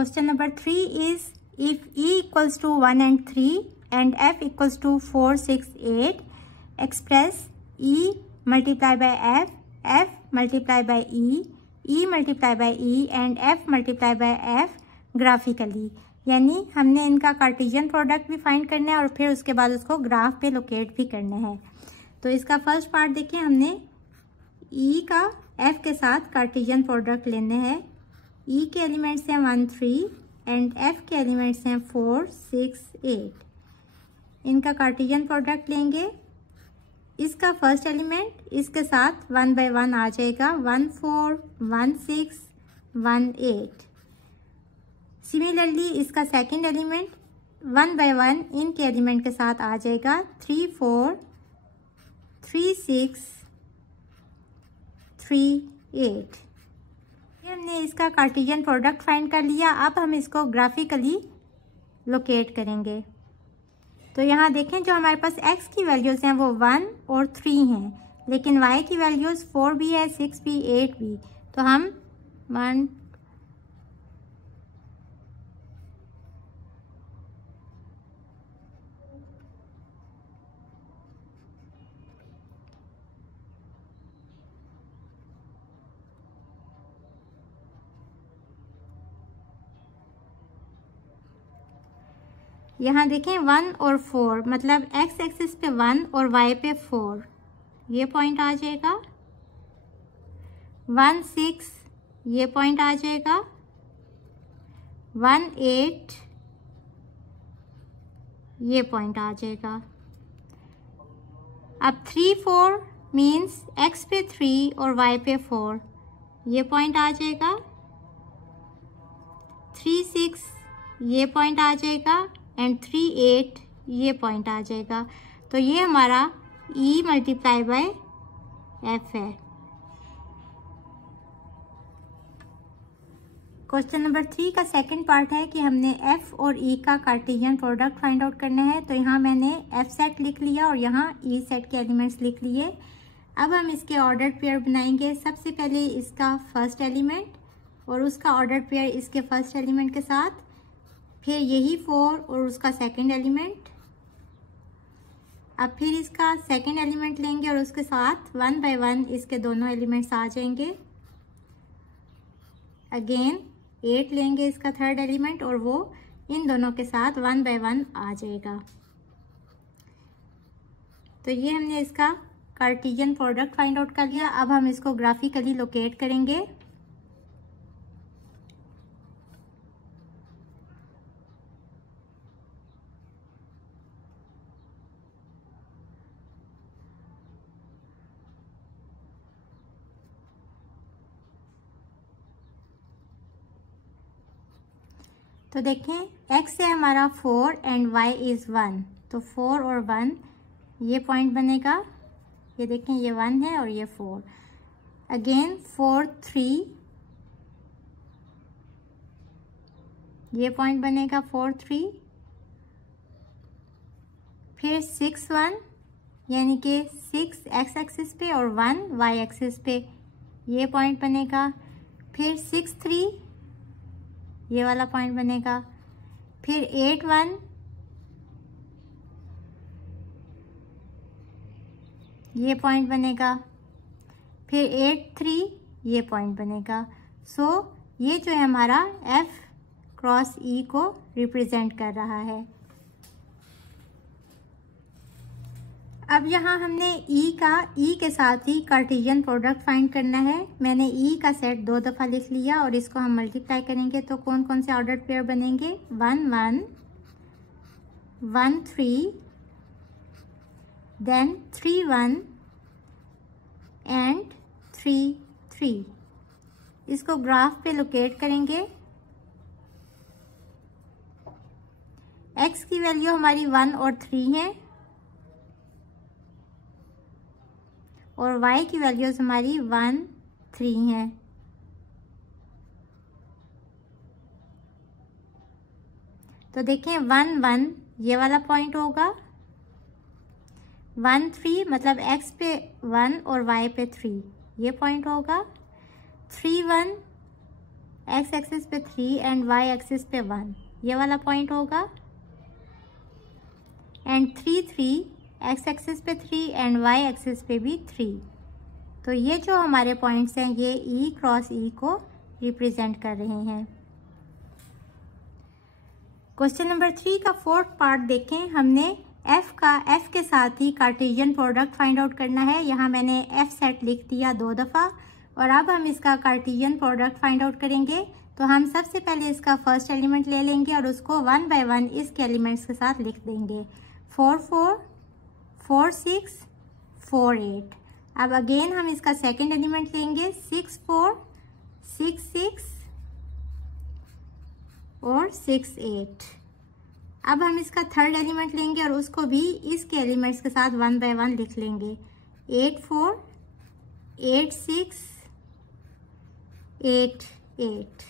Question number 3 is, if E equals to 1 and 3 and F equals to 4, 6, 8, express E multiplied by F, F multiplied by E, E multiplied by E and F multiplied by F graphically. यानी हमने इनका Cartesian product भी find करना है और फिर उसके बाद उसको ग्राफ पे लोकेट भी करना है। तो इसका फर्स्ट पार्ट देखिए, हमने E का F के साथ कार्टेशियन प्रोडक्ट लेने हैं। E के एलिमेंट्स हैं 1, 3 एंड F के एलिमेंट्स हैं 4, 6, 8। इनका कार्टेशियन प्रोडक्ट लेंगे। इसका फर्स्ट एलिमेंट इसके साथ 1 by 1 आ जाएगा, 1, 4, 1, 6, 1, 8। सिमिलरली इसका सेकंड एलिमेंट 1 by 1 इनके एलिमेंट के साथ आ जाएगा, 3, 4, 3, 6, 3, 8। हमने इसका कार्टेशियन प्रोडक्ट फाइंड कर लिया। अब हम इसको ग्राफिकली लोकेट करेंगे। तो यहाँ देखें, जो हमारे पास x की वैल्यूज़ हैं वो 1 और 3 हैं, लेकिन y की वैल्यूज़ 4 भी है, 6 भी, 8 भी। तो हम 1 यहाँ देखें 1 और 4, मतलब x एक्सिस पे 1 और y पे 4, ये पॉइंट आ जाएगा। 1, 6 ये पॉइंट आ जाएगा। 1, 8 ये पॉइंट आ जाएगा। अब 3, 4 मीन्स x पे 3 और y पे 4, ये पॉइंट आ जाएगा। 3, 6 ये पॉइंट आ जाएगा एंड 3, 8 ये पॉइंट आ जाएगा। तो ये हमारा E मल्टीप्लाई बाय F है। क्वेश्चन नंबर 3 का सेकंड पार्ट है कि हमने F और E का कार्टेशियन प्रोडक्ट फाइंड आउट करना है। तो यहाँ मैंने F सेट लिख लिया और यहाँ E सेट के एलिमेंट्स लिख लिए। अब हम इसके ऑर्डर पेयर बनाएंगे। सबसे पहले इसका फर्स्ट एलिमेंट और उसका ऑर्डर पेयर इसके फर्स्ट एलिमेंट के साथ, फिर यही 4 और उसका सेकंड एलिमेंट। अब फिर इसका सेकंड एलिमेंट लेंगे और उसके साथ 1 by 1 इसके दोनों एलिमेंट्स आ जाएंगे। अगेन 8 लेंगे इसका थर्ड एलिमेंट और वो इन दोनों के साथ 1 by 1 आ जाएगा। तो ये हमने इसका कार्टेशियन प्रोडक्ट फाइंड आउट कर लिया। अब हम इसको ग्राफिकली लोकेट करेंगे। तो देखें, x है हमारा 4 एंड y इज़ 1, तो 4 और 1 ये पॉइंट बनेगा। ये देखें, ये 1 है और ये 4। अगेन 4, 3 ये पॉइंट बनेगा, 4, 3। फिर 6, 1 यानी कि 6 x एक्सिस पे और 1 y एक्सिस पे, ये पॉइंट बनेगा। फिर 6, 3 ये वाला पॉइंट बनेगा। फिर 8, 1 ये पॉइंट बनेगा। फिर 8, 3 ये पॉइंट बनेगा। सो ये जो है हमारा F क्रॉस E को रिप्रेजेंट कर रहा है। अब यहाँ हमने E के साथ ही कार्टेशियन प्रोडक्ट फाइंड करना है। मैंने E का सेट 2 दफ़ा लिख लिया और इसको हम मल्टीप्लाई करेंगे तो कौन कौन से ऑर्डर पेयर बनेंगे, 1, 1, 1, 3, देन 3, 1 एंड 3, 3। इसको ग्राफ पे लोकेट करेंगे। X की वैल्यू हमारी 1 और 3 है और y की वैल्यूज हमारी 1, 3 हैं। तो देखें 1, 1 ये वाला पॉइंट होगा, 1, 3 मतलब x पे 1 और y पे 3 ये पॉइंट होगा, 3, 1 एक्स एक्सिस पे 3 एंड वाई एक्सिस पे 1, ये वाला पॉइंट होगा। एंड 3 3 एक्स एक्सिस पे 3 एंड वाई एक्सिस पे भी 3। तो ये जो हमारे पॉइंट्स हैं ये ई क्रॉस ई को रिप्रेजेंट कर रहे हैं। क्वेश्चन नंबर 3 का फोर्थ पार्ट देखें। हमने एफ के साथ ही कार्टेशियन प्रोडक्ट फाइंड आउट करना है। यहाँ मैंने एफ सेट लिख दिया 2 दफ़ा और अब हम इसका कार्टेशियन प्रोडक्ट फाइंड आउट करेंगे। तो हम सबसे पहले इसका फर्स्ट एलिमेंट ले लेंगे और उसको 1 बाय 1 इसके एलिमेंट्स के साथ लिख देंगे। 4 4 4 6 4 8। अब अगेन हम इसका सेकेंड एलिमेंट लेंगे 6 4 6 6 और 6 8। अब हम इसका थर्ड एलिमेंट लेंगे और उसको भी इसके एलिमेंट्स के साथ 1 बाय 1 लिख लेंगे। 8 4 8 6 8 8।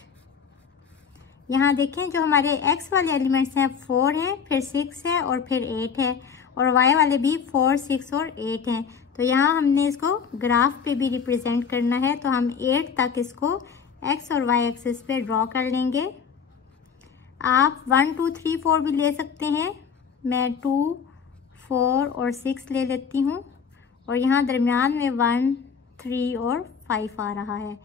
यहाँ देखें जो हमारे x वाले एलिमेंट्स हैं 4 हैं, फिर 6 है और फिर 8 है, और y वाले भी 4 6 और 8 हैं। तो यहाँ हमने इसको ग्राफ पे भी रिप्रेजेंट करना है, तो हम 8 तक इसको x और y एक्सिस पे ड्रॉ कर लेंगे। आप 1 2 3 4 भी ले सकते हैं, मैं 2 4 और 6 ले लेती हूँ, और यहाँ दरमियान में 1 3 और 5 आ रहा है।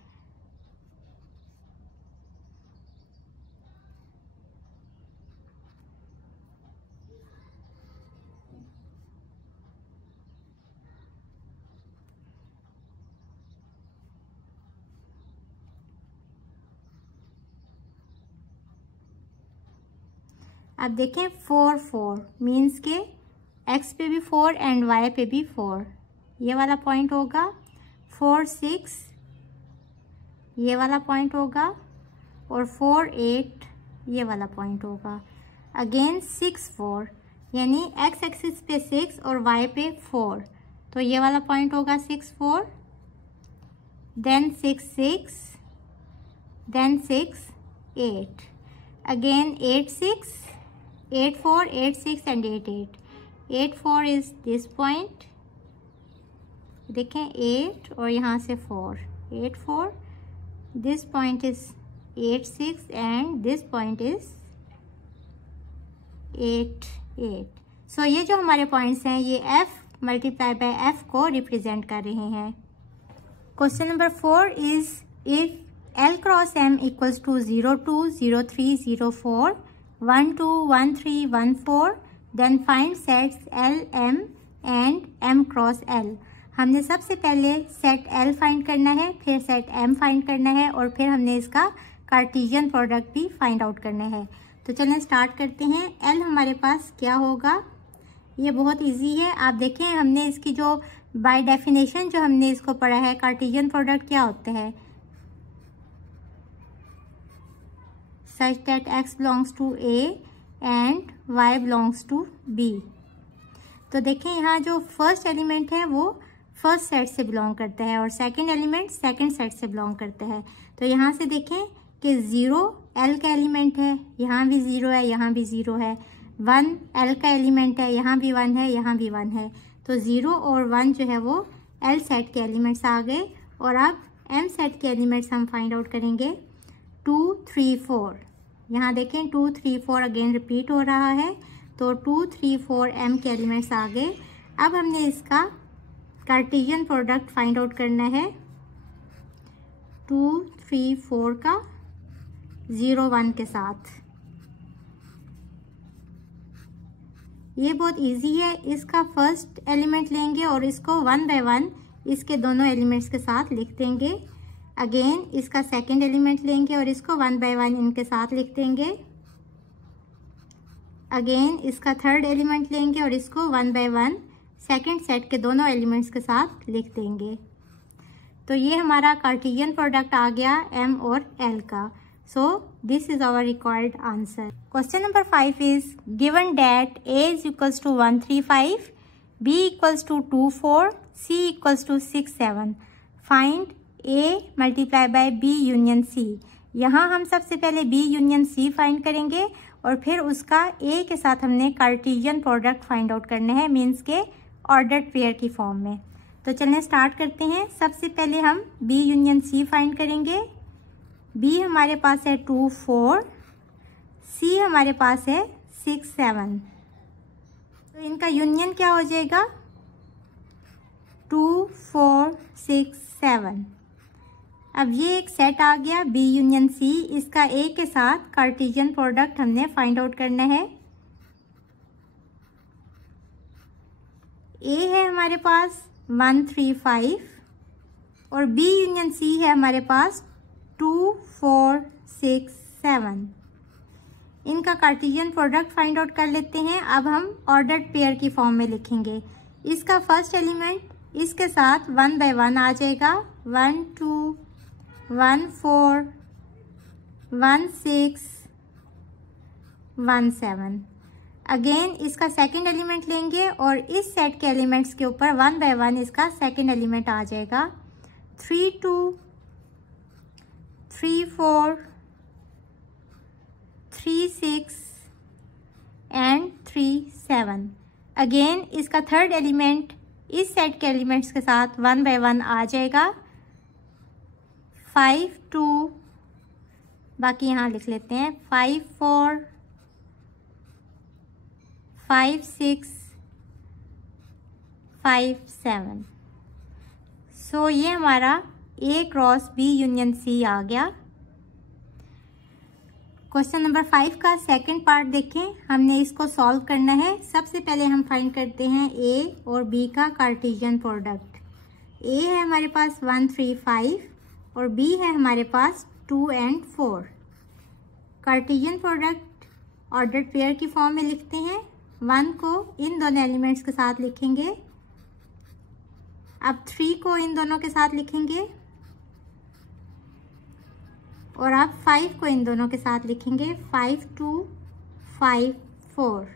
अब देखें 4 4 मीन्स के x पे भी 4 एंड y पे भी 4, ये वाला पॉइंट होगा। 4 6 ये वाला पॉइंट होगा, और 4 8 ये वाला पॉइंट होगा। अगेन 6 4 यानी x एक्सिस पे 6 और y पे 4, तो ये वाला पॉइंट होगा 6 4। Then 6 6, then 6 8, again 8 6 8 4 8 6 and 8 8। 8 4 is this point, देखें 8 और यहाँ से 4, 8 4, this point is 8 6 and this point is 8 8। So ये जो हमारे पॉइंट्स हैं ये f मल्टीप्लाई बाय f को रिप्रेजेंट कर रहे हैं। Question number 4 is if l cross m equals to 0 2 0 3 0 4 1 2 1 3 1 4, then find sets L M and M cross L। हमने सबसे पहले सेट L फाइंड करना है, फिर सेट M फाइंड करना है, और फिर हमने इसका कार्टेशियन प्रोडक्ट भी फाइंड आउट करना है। तो चलें स्टार्ट करते हैं। L हमारे पास क्या होगा, ये बहुत इजी है। आप देखें हमने इसकी जो बाय डेफिनेशन जो हमने इसको पढ़ा है, कार्टेशियन प्रोडक्ट क्या होते हैं, such that x belongs to A and y belongs to B। तो देखें यहाँ जो फर्स्ट एलिमेंट है वो फर्स्ट सेट से बिलोंग करता है और सेकंड एलिमेंट सेकंड सेट से बिलोंग करता है। तो यहाँ से देखें कि 0 L का एलिमेंट है, यहाँ भी 0 है, यहाँ भी 0 है। 1 L का एलिमेंट है, यहाँ भी 1 है, यहाँ भी 1 है। तो 0 और 1 जो है वो L सेट के एलिमेंट्स आ गए, और अब M सेट के एलिमेंट्स हम फाइंड आउट करेंगे। 2 3 4, यहाँ देखें 2 3 4 अगेन रिपीट हो रहा है, तो 2 3 4 M के एलिमेंट्स आ गए। अब हमने इसका कार्टेशियन प्रोडक्ट फाइंड आउट करना है 2 3 4 का 0 1 के साथ। ये बहुत इजी है। इसका फर्स्ट एलिमेंट लेंगे और इसको 1 बाय 1 इसके दोनों एलिमेंट्स के साथ लिख देंगे। अगेन इसका सेकेंड एलिमेंट लेंगे और इसको 1 बाय 1 इनके साथ लिख देंगे। अगेन इसका थर्ड एलिमेंट लेंगे और इसको 1 बाय 1 सेकेंड सेट के दोनों एलिमेंट्स के साथ लिख देंगे। तो ये हमारा कार्टेशियन प्रोडक्ट आ गया M और L का। So this is our required answer. Question number 5 is given that A is equals to 1 3 5, B equals to 2 4, C equals to 6 7। Find A multiply by B union C। यहाँ हम सबसे पहले B union C find करेंगे और फिर उसका A के साथ हमने कार्टेशियन प्रोडक्ट फाइंड आउट करना है, मीन्स के ऑर्डर्ड पेयर की फॉर्म में। तो चलें स्टार्ट करते हैं। सबसे पहले हम B यूनियन C फाइंड करेंगे। B हमारे पास है 2 4, C हमारे पास है 6 7। तो इनका यूनियन क्या हो जाएगा 2 4 6 7। अब ये एक सेट आ गया B यूनियन C। इसका A के साथ कार्टेशियन प्रोडक्ट हमने फाइंड आउट करना है। A है हमारे पास 1 3 5 और B यूनियन C है हमारे पास 2 4 6 7। इनका कार्टेशियन प्रोडक्ट फाइंड आउट कर लेते हैं। अब हम ऑर्डर्ड पेयर की फॉर्म में लिखेंगे। इसका फर्स्ट एलिमेंट इसके साथ 1 बाय 1 आ जाएगा। 1 2 1 4 1 6 1 7। अगेन इसका सेकंड एलिमेंट लेंगे और इस सेट के एलिमेंट्स के ऊपर 1 बाय 1 इसका सेकंड एलिमेंट आ जाएगा। 3 2 3 4 3 6 एंड 3 7। अगेन इसका थर्ड एलिमेंट इस सेट के एलिमेंट्स के साथ 1 बाय 1 आ जाएगा। 5 2, बाकी यहाँ लिख लेते हैं 5 4 5 6 5 7। सो ये हमारा A cross B union C आ गया। क्वेश्चन नंबर 5 का सेकंड पार्ट देखें। हमने इसको सॉल्व करना है। सबसे पहले हम फाइंड करते हैं A और B का कार्टेशियन प्रोडक्ट। A है हमारे पास 1 3 5 और B है हमारे पास 2 and 4। Cartesian product ordered pair की फॉर्म में लिखते हैं। 1 को इन दोनों एलिमेंट्स के साथ लिखेंगे। अब 3 को इन दोनों के साथ लिखेंगे और आप 5 को इन दोनों के साथ लिखेंगे। 5 2 5 4।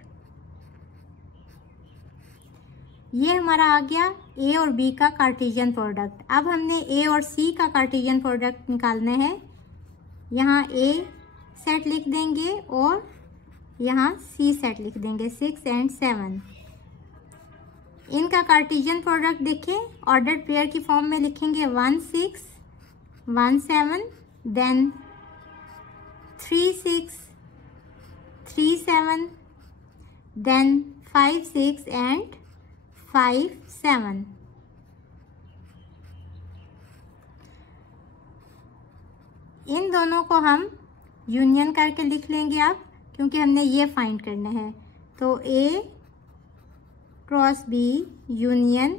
ये हमारा आ गया A और B का कार्टेशियन प्रोडक्ट। अब हमने A और C का कार्टेशियन प्रोडक्ट निकालना है। यहाँ A सेट लिख देंगे और यहाँ C सेट लिख देंगे 6 and 7। इनका कार्टेशियन प्रोडक्ट देखें। ऑर्डर्ड पेयर की फॉर्म में लिखेंगे 1 6 1 7, then 3 6 3 7, then 5 6 and 5 7। इन दोनों को हम यूनियन करके लिख लेंगे अब, क्योंकि हमने ये फाइंड करना है। तो A cross B union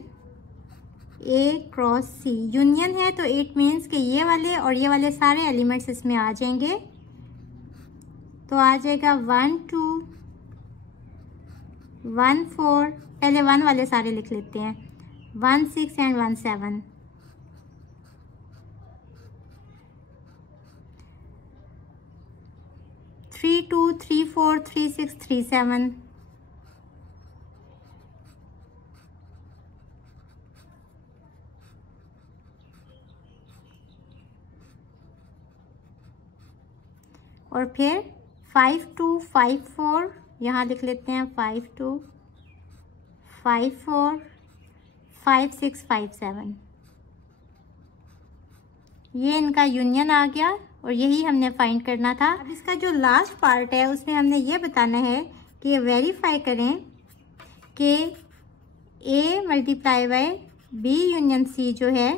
A cross C union है, तो इट मीन्स कि ये वाले सारे एलिमेंट्स इसमें आ जाएंगे। तो आ जाएगा 1 2 1 4, पहले 1 वाले सारे लिख लेते हैं। 1 6 एंड 1 7। थ्री 2 3 4 3 6 3 7। और फिर 5 2 5 4, यहाँ लिख लेते हैं 5 2 5 4 5 6 5 7। ये इनका यूनियन आ गया और यही हमने फाइंड करना था। अब इसका जो लास्ट पार्ट है उसमें हमने ये बताना है कि वेरीफाई करें कि A multiply by B union C जो है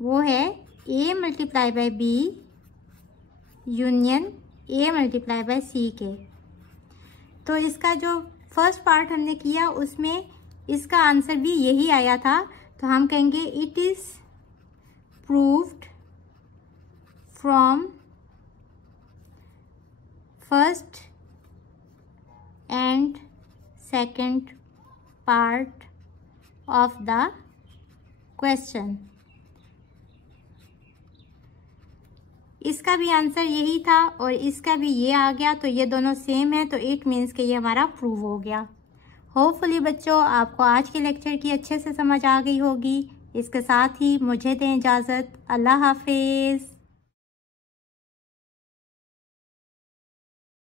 वो है A multiply by B union A multiply bye C के। तो इसका जो फर्स्ट पार्ट हमने किया उसमें इसका आंसर भी यही आया था। तो हम कहेंगे it is proved from first and second part of the question. इसका भी आंसर यही था और इसका भी ये आ गया, तो ये दोनों सेम है, तो इट मीन्स कि ये हमारा प्रूव हो गया। होपफुली बच्चों आपको आज के लेक्चर की अच्छे से समझ आ गई होगी। इसके साथ ही मुझे दें इजाज़त। अल्लाह हाफिज़।